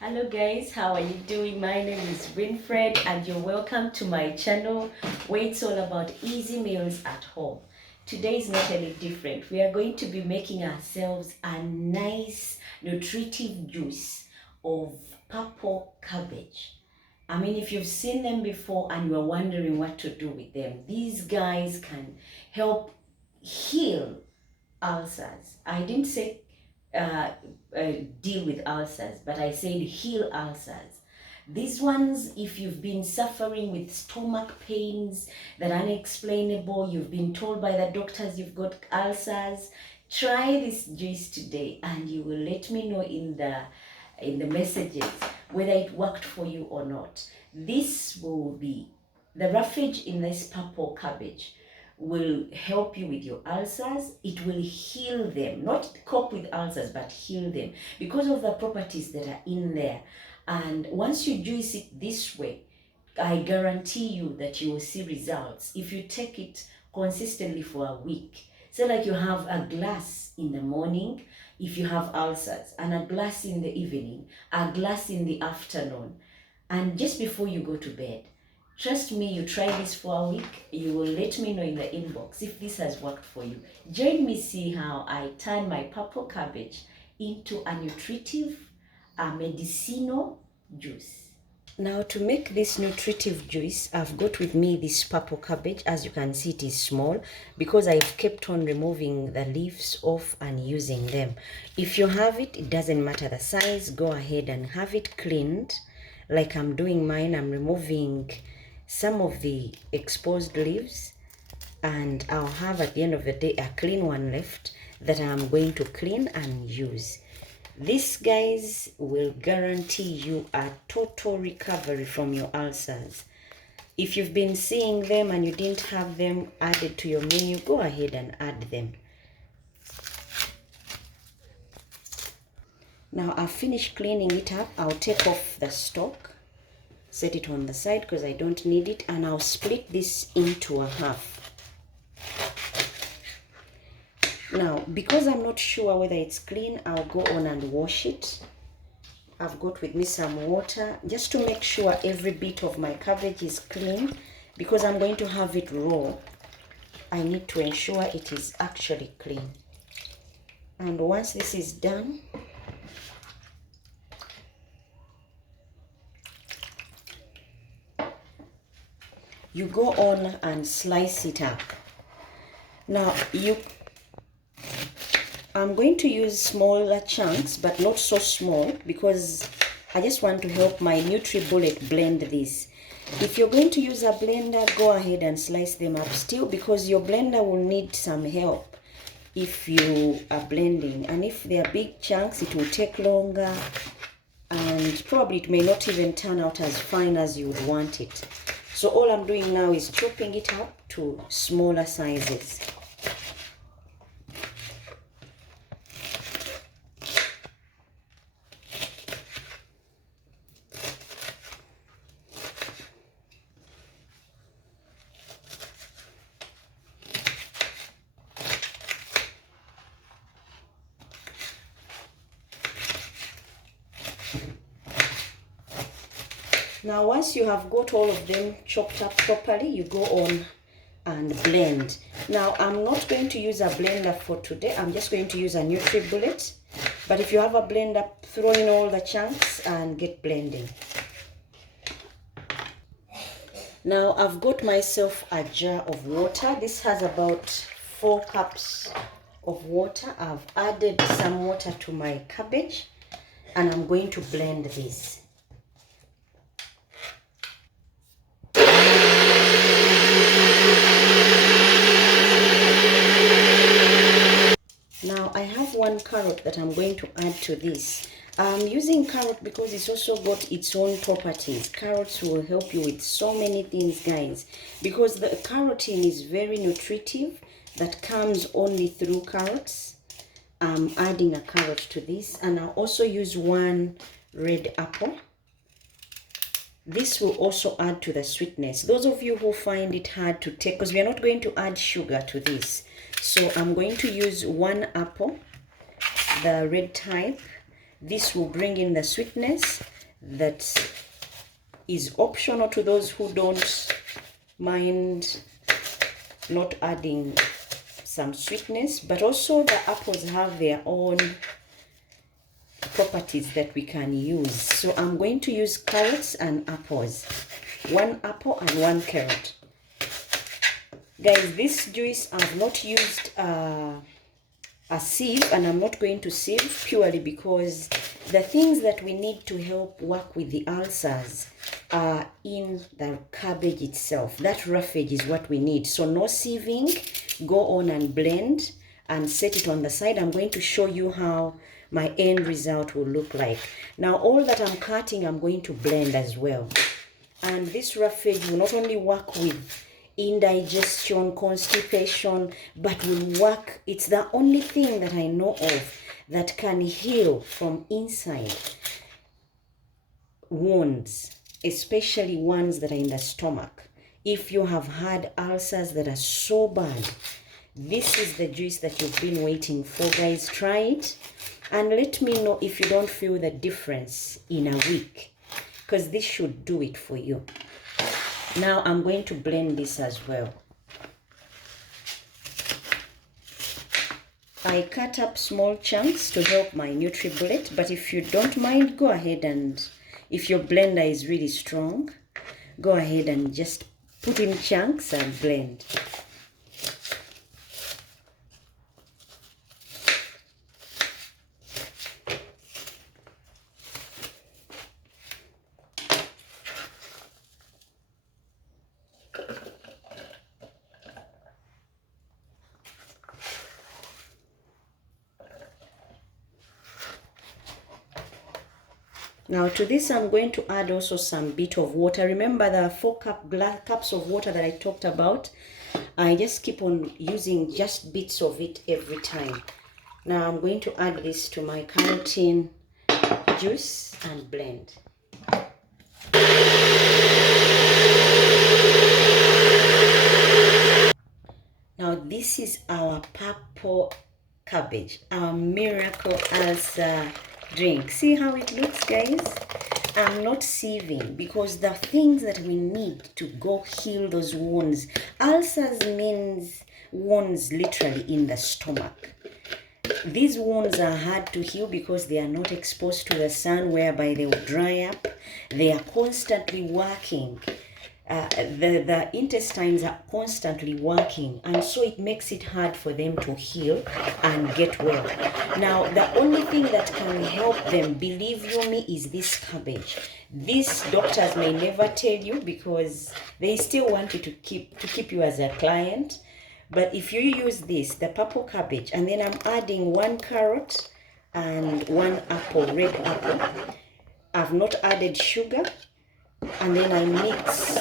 Hello guys, how are you doing? My name is Winfred and you're welcome to my channel where it's all about easy meals at home. Today is not any different. We are going to be making ourselves a nice nutritive juice of purple cabbage. I mean, if you've seen them before and you are wondering what to do with them, these guys can help heal ulcers. I didn't say uh, deal with ulcers, but I said heal ulcers. These ones, if you've been suffering with stomach pains that are unexplainable, you've been told by the doctors you've got ulcers, try this juice today and you will let me know in the messages whether it worked for you or not. This will be the roughage in this purple cabbage will help you with your ulcers. It will heal them, not cope with ulcers, but heal them because of the properties that are in there. And once you juice it this way, I guarantee you that you will see results if you take it consistently for a week. So like you have a glass in the morning if you have ulcers, and a glass in the evening, a glass in the afternoon, and just before you go to bed. Trust me, you try this for a week, you will let me know in the inbox if this has worked for you. Join me see how I turn my purple cabbage into a nutritive, medicinal juice. Now to make this nutritive juice, I've got with me this purple cabbage. As you can see, it is small because I've kept on removing the leaves off and using them. If you have it, it doesn't matter the size, go ahead and have it cleaned. Like I'm doing mine, I'm removing some of the exposed leaves, and I'll have at the end of the day a clean one left that I'm going to clean and use. This, guys, will guarantee you a total recovery from your ulcers. If you've been seeing them and you didn't have them added to your menu, go ahead and add them. Now I've finished cleaning it up. I'll take off the stalk, set it on the side because I don't need it, and I'll split this into a half. Now, because I'm not sure whether it's clean, I'll go on and wash it. I've got with me some water just to make sure every bit of my cabbage is clean, because I'm going to have it raw. I need to ensure it is actually clean. And once this is done, you go on and slice it up. Now I'm going to use smaller chunks, but not so small, because I just want to help my NutriBullet blend this. If you're going to use a blender, go ahead and slice them up still, because your blender will need some help if you are blending. And if they are big chunks, it will take longer, and probably it may not even turn out as fine as you would want it. So all I'm doing now is chopping it up to smaller sizes. Now once you have got all of them chopped up properly, you go on and blend. Now I'm not going to use a blender for today, I'm just going to use a NutriBullet. But if you have a blender, throw in all the chunks and get blending. Now I've got myself a jar of water. This has about 4 cups of water. I've added some water to my cabbage and I'm going to blend this. Now I have 1 carrot that I'm going to add to this. I'm using carrot because it's also got its own properties. Carrots will help you with so many things, guys, because the carotene is very nutritive that comes only through carrots. I'm adding a carrot to this, and I'll also use 1 red apple. This will also add to the sweetness. Those of you who find it hard to take, because we are not going to add sugar to this, so I'm going to use 1 apple, the red type, This will bring in the sweetness that is optional to those who don't mind not adding some sweetness, but also the apples have their own properties that we can use. So I'm going to use carrots and apples, 1 apple and 1 carrot. Guys, this juice I've not used a sieve, and I'm not going to sieve purely because the things that we need to help work with the ulcers are in the cabbage itself. That roughage is what we need. So no sieving. Go on and blend and set it on the side. I'm going to show you how my end result will look like. Now all that I'm cutting, I'm going to blend as well. And this roughage will not only work with indigestion, constipation, but will work, it's the only thing that I know of that can heal from inside wounds, especially ones that are in the stomach. If you have had ulcers that are so bad, this is the juice that you've been waiting for. Guys, try it and let me know if you don't feel the difference in a week, because this should do it for you. Now I'm going to blend this as well. I cut up small chunks to help my NutriBullet, but if you don't mind, go ahead, and if your blender is really strong, go ahead and just put in chunks and blend. Now to this I'm going to add also some bit of water. Remember the 4 cups of water that I talked about? I just keep on using just bits of it every time. Now I'm going to add this to my carotene juice and blend. Now this is our purple cabbage, our miracle ulcer drink. See how it looks, guys? I'm not sieving because the things that we need to go heal those wounds. Ulcers means wounds literally in the stomach. These wounds are hard to heal because they are not exposed to the sun, whereby they will dry up. They are constantly working. The intestines are constantly working, and so it makes it hard for them to heal and get well. Now the only thing that can help them, believe you me, is this cabbage. These doctors may never tell you because they still want you to keep you as a client. But if you use this, the purple cabbage, and then I'm adding 1 carrot and 1 apple, red apple. I've not added sugar. And then I mix.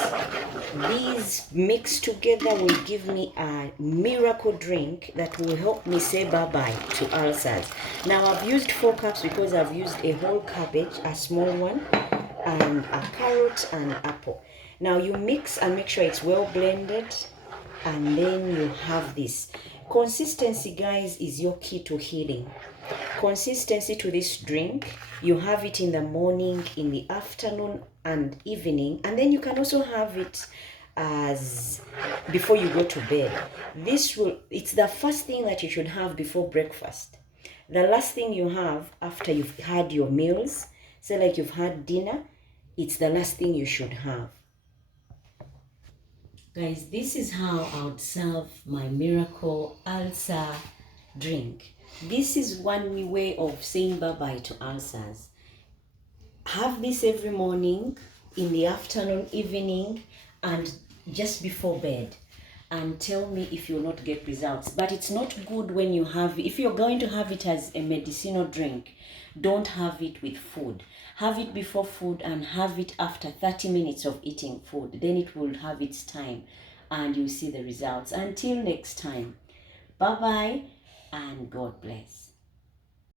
These mixed together will give me a miracle drink that will help me say bye-bye to ulcers. Now I've used 4 cups because I've used a whole cabbage, a small one, and a carrot and apple. Now you mix and make sure it's well blended, and then you have this. Consistency, guys, is your key to healing. Consistency to this drink. You have it in the morning, in the afternoon and evening, and then you can also have it as before you go to bed. It's the first thing that you should have before breakfast. The last thing you have after you've had your meals, say like you've had dinner, it's the last thing you should have. Guys, this is how I would serve my miracle ulcer drink. This is one way of saying bye-bye to ulcers. Have this every morning, in the afternoon, evening, and just before bed. And tell me if you'll not get results. But it's not good when you have, if you're going to have it as a medicinal drink, don't have it with food. Have it before food and have it after 30 minutes of eating food. Then it will have its time and you'll see the results. Until next time, bye-bye and God bless.